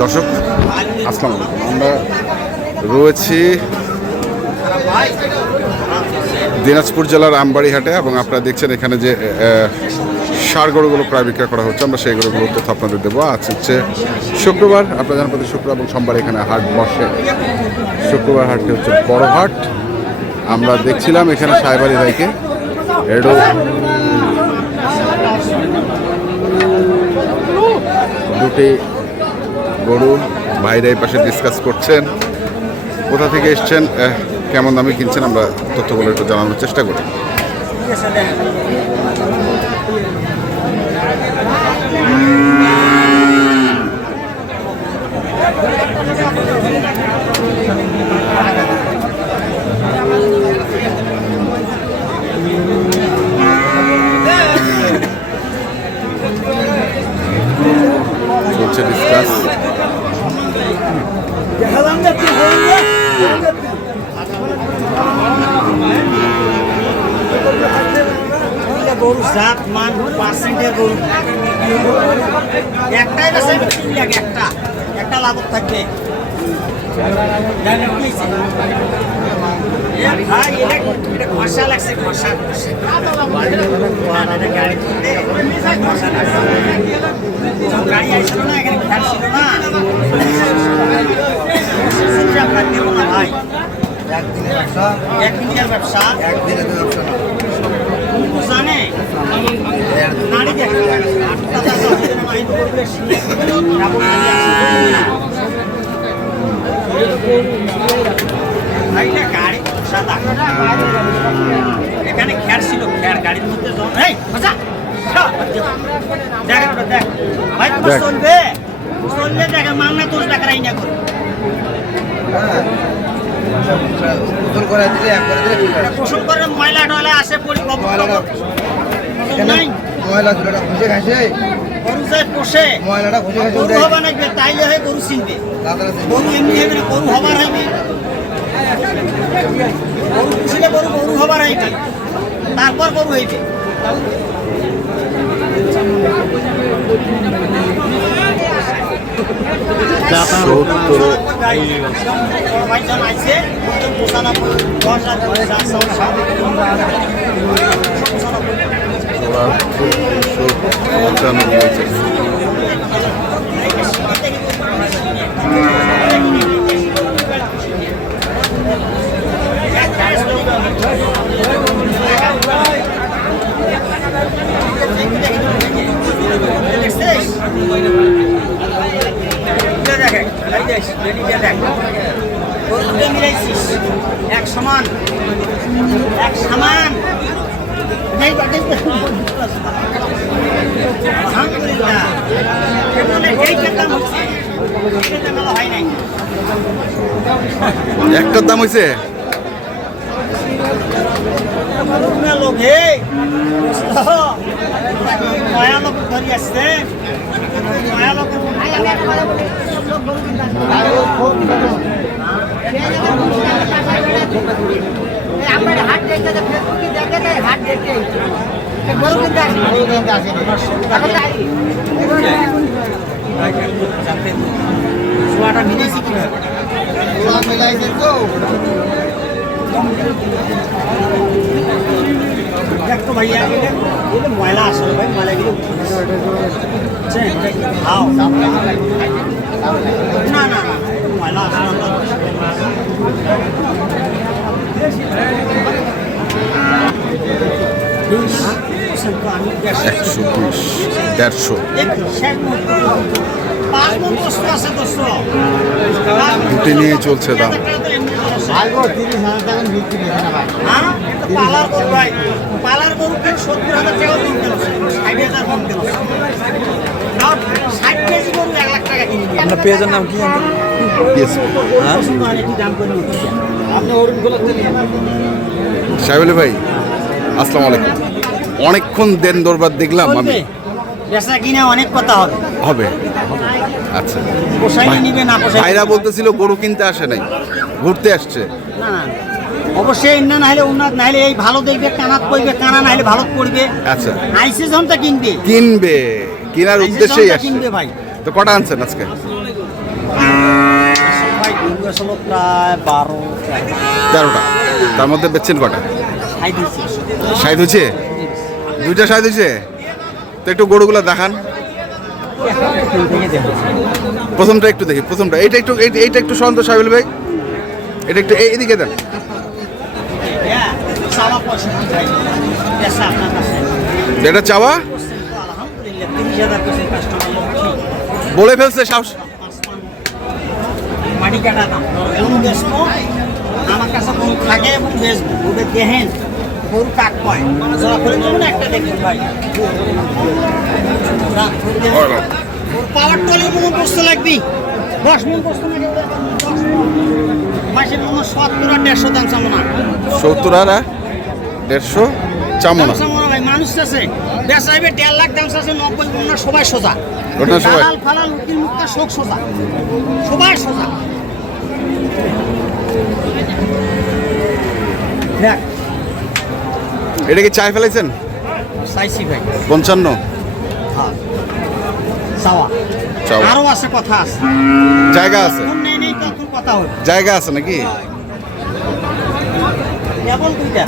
দর্শক, আসসালামু আলাইকুম। আমরা রয়েছি দিনাজপুর জেলার আমবাড়ি হাটে এবং আপনারা দেখছেন এখানে যে সার গরুগুলো প্রায় বিক্রয় করা হচ্ছে। আমরা সেই গরুগুলোর তথ্য আপনাদের দেবো। আজ হচ্ছে শুক্রবার। আপনারা জানেন প্রতি শুক্রবার এবং সোমবার এখানে হাট বসে। শুক্রবার হাটটি হচ্ছে বড় হাট। আমরা দেখছিলাম এখানে সাহেবাড়ি ভাইকে। এডো দুটি গরু এই পাশে ডিসকাস করছেন। কোথা থেকে এসছেন? কেমন দামে কিনছেন? আমরা তথ্যগুলো একটু জানানোর চেষ্টা করি। গরু জাত মান পার্সেন্টের গরু। একটাই বেশি লাখ একটা। একটা লাভ থাকবে। ভাই, এটা- লাগছে, এটা গাড়ি ঘষা গাড়ি আসছিল না, এখানে খেয়াল ছিল না। আপনার দেব না ভাই। একদিনের ব্যবসা। জানে নারী দেখে আটটা টাকা মাইন্ড করবে শিখে রাবণ ভাইটা গাড়ি সাদা এখানে খ্যার ছিল খ্যার গাড়ির মধ্যে এই মজা। দেখ দেখ। ভাই তোমার। চলবে? চললে দেখ মাংনা দোষ টাকা আইনা করো গোসল করে দিলে এক করে দিলে। গোসল করে ময়লা টয়লা আসে পরি ময়লা ধুলাটা ঘুষে খাইছে। গরু যায় পোষে। ময়লাটা ঘুষে খাইছে গরু হবা নাকবে তাইলে হয় গরু চিনবে। গরু এমনি হবে না গরু হবার হইবে গরু পুষিলে গরু গরু হবার হইবে তারপর গরু হইবে পঁচানব্বই। এক সমান এক সমান একটার দাম হয়েছে লোক হে নয়া লোক ধরি আসছে নয়া লোক আমার হাট দেখতে ফেসবুকে দেখে মিলেছি সব মিলাইছে তো দেখ ভাইয়া এগুলো ময়লা আসলে ভাই ময়লাগুলো খাও না না ময়লা আসলে একশো বিশ দেড়শো। পাঁচ বস্তু আছে দুটি নিয়ে চলছে দাম। হ্যাঁ? পালার গরু ভাই। পালার গরু সত্তর হাজার টাকা কম কেন ষাট হাজার কম কেন? ষাট কেজি গরু এক লাখ টাকা কিনে আপনার পেঁয়াজের নাম কি Yes. কি দাম করে উঠছে আপনি হরিণগুলো সাহেব ভাই আসসালামু আলাইকুম। অনেকক্ষণ দেন দরবার দেখলাম আমি। বেচা কিনা অনেক কথা হবে। হবে। আচ্ছা। ভাইরা বলতেছিল গরু কিনতে আসে নাই। ঘুরতে আসছে। না অবশ্যই না হলে উন্নত না হলে এই ভালো দেখবে কানাত পড়বে কানা না হলে ভালো পড়বে আচ্ছা। আইসে যখন কিনবে। কিনবে। কেনার উদ্দেশ্যেই আসছে। কিনবে ভাই। তো কটা আনছেন আজকে? ভাই গরু আসলে প্রায় বারো তেরোটা। তার মধ্যে বেচছেন কটা? সাইদ হয়েছে দুইটা সাইদ হয়েছে তো একটু গরুগুলো দেখান। থেকে দেখো। প্রথমটা একটু দেখি প্রথমটা। এইটা একটু এই- এইটা একটু সন্ত সাহেব ভাই। এটা একটু এই- এইদিকে দেন। এটা চাওয়া? বলে ফেলছে সাহস। মাটি কাটা দাম এবং বেসবো আমার কাছে গরু থাকে এবং বেসবো ওদের দেখেন গরু কাক পায় করে একটা দেখুন ভাই। ওর পাওয়ার টলে মনে বসতে লাগবি দশ বসতে মনে সত্তর আর দেড়শো দাম চামো না সত্তর আর দেড়শো চামনা ভাই মানুষ আছে। দেড় লাখ দাম আছে নব্বই মনে সবাই সোজা। ওটা সবাই- দালাল ফালাল উকিল মুক্তা শোক সোজা। সবাই সোজা। দেখ। এটা কি চায় ফেলাইছেন? চাইছি ভাই। পঞ্চান্ন। চাওয়া। আরও আছে কথা আছে। জায়গা আছে? জায়গা আছে নাকি? কেবল দুইটা।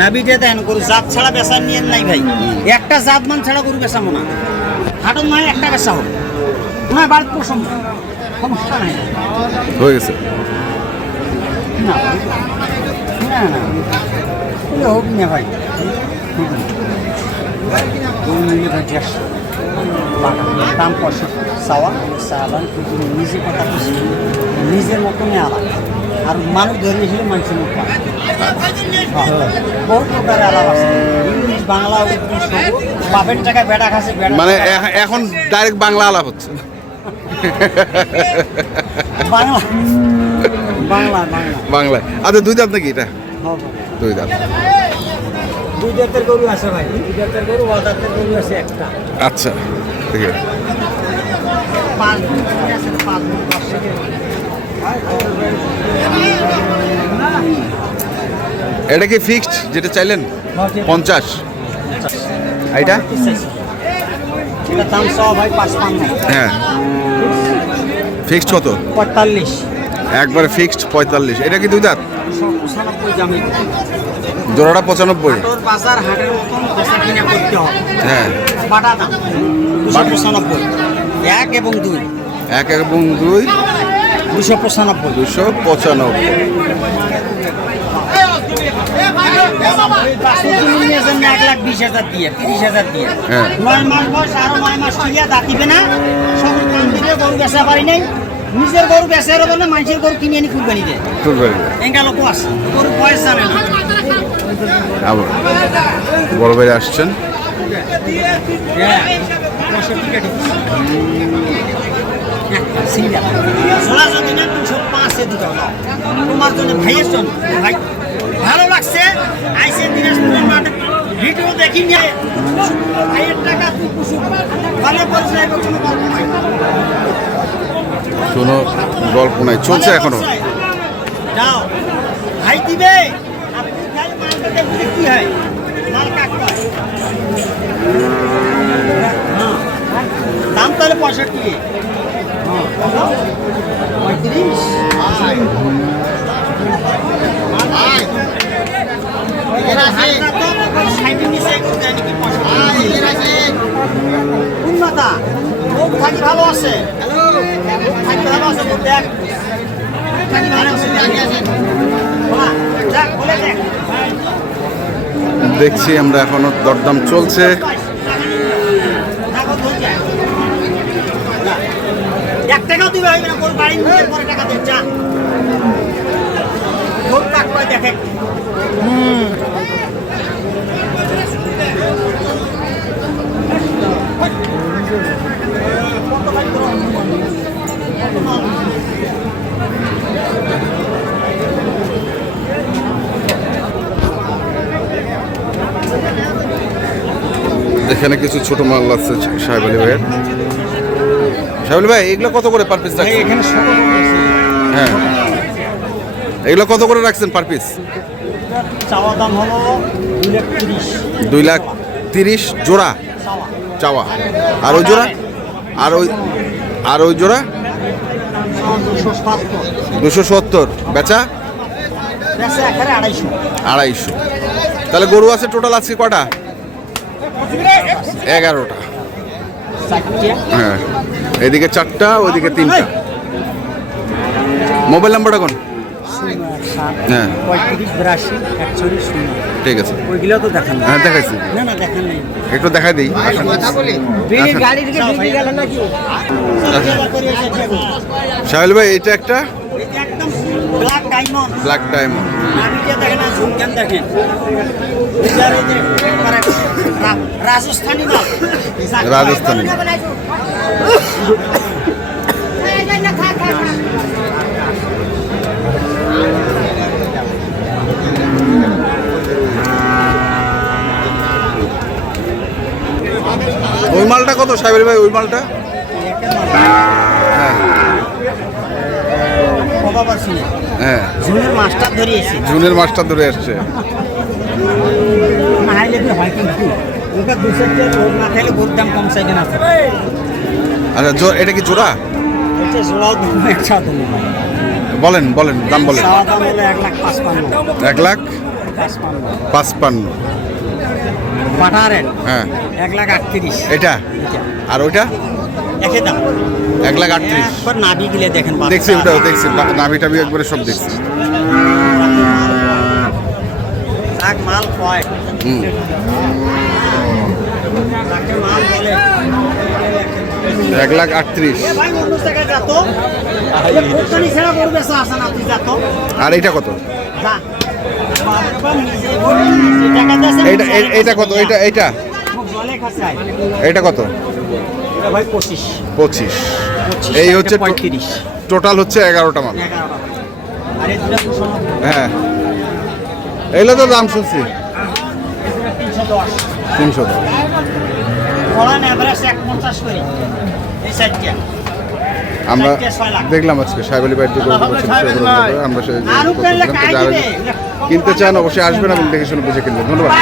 নাবিটা দেন গরু জাত ছাড়া বেচা নিয়ে নাই ভাই। একটা জাত মান ছাড়া গরু বেচাবো না হাটন নয় একটা বেচা হোক নয় বাড়ির পছন্দ সমস্যা নাই। হয়ে গেছে। না না না। হোক না ভাই। ভাই বাটা। দাম পঁয়ষট্টি চাওয়া কিন্তু নিজে কথা বলছি নিজের মতনই আলাদা। আর মানুষ ধরে মানুষের মতো বহু প্রকারের আলাপ আছে। ইংলিশ বাংলা বাপের টাকা বেড়া খাচ্ছে বেড়া মানে এখন ডাইরেক্ট বাংলা আলাপ হচ্ছে। বাংলা। বাংলা বাংলা। বাংলায় আচ্ছা দুই দাঁত নাকি এটা? দুই দাঁত। দুই জাতের গরু আছে ভাই। দুই গরু ও জাতের গরু আছে একটা। আচ্ছা। থেকে। এটা কি ফিক্সড যেটা চাইলেন? পঞ্চাশ। এটা হ্যাঁ। ফিক্সড কত? পঁয়তাল্লিশ। একবারে ফিক্সড পঁয়তাল্লিশ। এটা কি দুই দাঁত? জোড়াটা পঁচানব্বই। বাজার হাটের মতন বেচা কিনা করতে হবে। হ্যাঁ। বাটা দাম। দুশো পঁচানব্বই। এক এবং দুই। এক এবং দুই। দুশো পঁচানব্বই। দুশো পঁচানব্বই। এক লাখ বিশ হাজার দিয়ে তিরিশ হাজার দিয়ে। নয় মাস বয়স আরও নয় মাস হইয়া দাঁতিবে না সব দিলে গরু বেচা পারি নাই। নিজের গরু বেচা হবে না মানুষের গরু কিনে আনি কুরবানি দেয় তুলবেন এঙ্গা লোক আছে। গরু বয়স জানে না আবার বড় ভাই আসছেন। হ্যাঁ ভালো লাগছে আইসে দিনাজপুরের মাঠে ভিডিও দেখি নিয়ে ভাইয়ের টাকা ভালো পরিচয় কোনো গল্প নাই কোনো গল্প নাই চলছে এখনও। যাও। ভাই দিবে আর তুই খাই মালটা দেখবি কি হয়? মাল কাক। দাম তাহলে পঁয়ষট্টি? পঁয়ত্রিশ? উন্নতা। থাকি ভালো আছে। লোক থাকি ভালো আছে দেখ। থাকি ভালো আছে দেখ, বলে দেখ। দেখছি আমরা এখনও দরদাম চলছে। দেখো, ধরে যায়। না। এক টাকাও দিবে হইবে না তোর বাড়ি নিয়ে পরে টাকা দে যা তোর টাক পায় দেখে এখানে কিছু ছোট মাল আছে সাহেব আলী ভাইয়ের। সাহেব ভাই এগুলো কত করে পার পিস রাখছেন? এখানে। হ্যাঁ। এগুলো কত করে রাখছেন পার পিস চাওয়া দাম হলো দুই লাখ তিরিশ। জোড়া? চাওয়া। আর ওই জোড়া? আর ওই আর ওই জোড়া? দুশো সত্তর। বেচা? আড়াইশো। তাহলে গরু আছে টোটাল আজকে কটা? এগারোটা। হ্যাঁ। এদিকে চারটা ওইদিকে তিনটা। মোবাইল নাম্বারটা কোন? হ্যাঁ। পঁয়ত্রিশ বিরাশি একচল্লিশ শূন্য ঠিক আছে ওইগুলো তো দেখান হ্যাঁ দেখাইছি না না দেখান নেই একটু দেখাই দিই সাহেল ভাই এটা একটা? ব্ল্যাক ডায়মন্ড ব্ল্যাক ডায়মন্ড দেখেন আর ঝুমকান দেখেন এটার এই যে একবারে রা- রাজস্থানি ওই মালটা কত সাহেব ভাই ওই মালটা? হ্যাঁ। হ্যাঁ। মাস্টার জুনের মাসটা ধরে আসছে আচ্ছা এটা কি জোড়া? বলেন বলেন দাম বলেন। এক লাখ পাঁচপান্ন। হ্যাঁ। এক লাখ আটত্রিশ। এটা? আর ওইটা? একে লাখ আটত্রিশ। দেখছি ওটাও দেখছি না- নাভি টাভি একবারে সব দেখছি এক মাল কয় হুম তাকে মাল বলে এক লাখ আটত্রিশ এ ভাই অন্য জায়গায় যা তো এ কোরবানি ছাড়া গরু বেচা আসে না তুই যা তো। আর এইটা কত? এই- এইটা কত? এইটা এইটা? মুখ জলে খাসায়। এইটা কত? পঁচিশ। এই হচ্ছে টোটাল হচ্ছে এগারোটা মাল। হ্যাঁ। এগুলো তো দাম শুনছি। তিনশো দশ। আমরা। দেখলাম আজকে সাহেবালি গরুগুলো আমরা। কিনতে চান অবশ্যই আসবেন এবং দেখে শুনে বুঝে কিনবেন ধন্যবাদ।